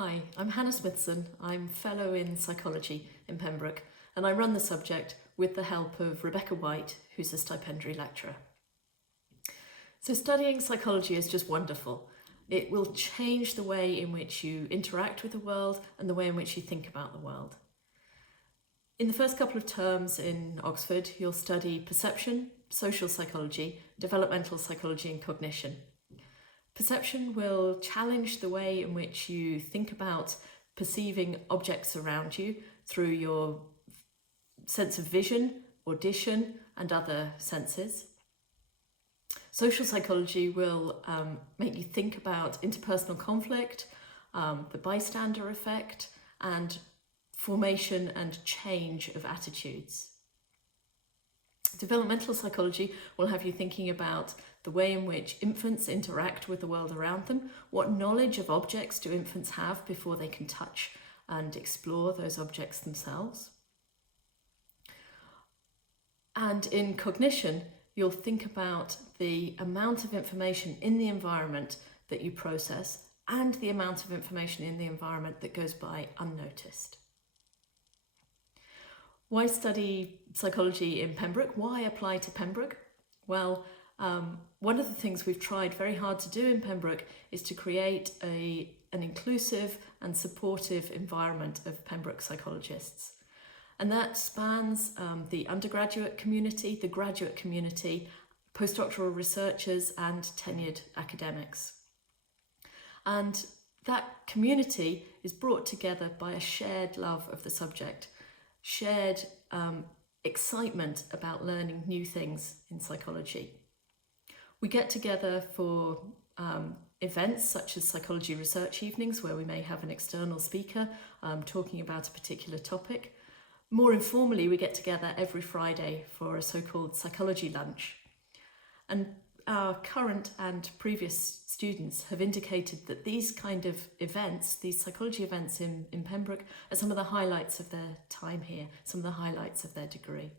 Hi, I'm Hannah Smithson. I'm Fellow in Psychology in Pembroke, and I run the subject with the help of Rebecca White, who's a stipendiary lecturer. So studying psychology is just wonderful. It will change the way in which you interact with the world and the way in which you think about the world. In the first couple of terms in Oxford, you'll study perception, social psychology, developmental psychology and cognition. Perception will challenge the way in which you think about perceiving objects around you through your sense of vision, audition, and other senses. Social psychology will make you think about interpersonal conflict, the bystander effect, and formation and change of attitudes. Developmental psychology will have you thinking about the way in which infants interact with the world around them. What knowledge of objects do infants have before they can touch and explore those objects themselves? And in cognition, you'll think about the amount of information in the environment that you process and the amount of information in the environment that goes by unnoticed. Why study psychology in Pembroke? Why apply to Pembroke? Well, one of the things we've tried very hard to do in Pembroke is to create an inclusive and supportive environment of Pembroke psychologists. And that spans the undergraduate community, the graduate community, postdoctoral researchers and tenured academics. And that community is brought together by a shared love of the subject, shared excitement about learning new things in psychology. We get together for events such as psychology research evenings, where we may have an external speaker talking about a particular topic. More informally, we get together every Friday for a so-called psychology lunch. And our current and previous students have indicated that these kind of events, these psychology events in Pembroke, are some of the highlights of their time here, some of the highlights of their degree.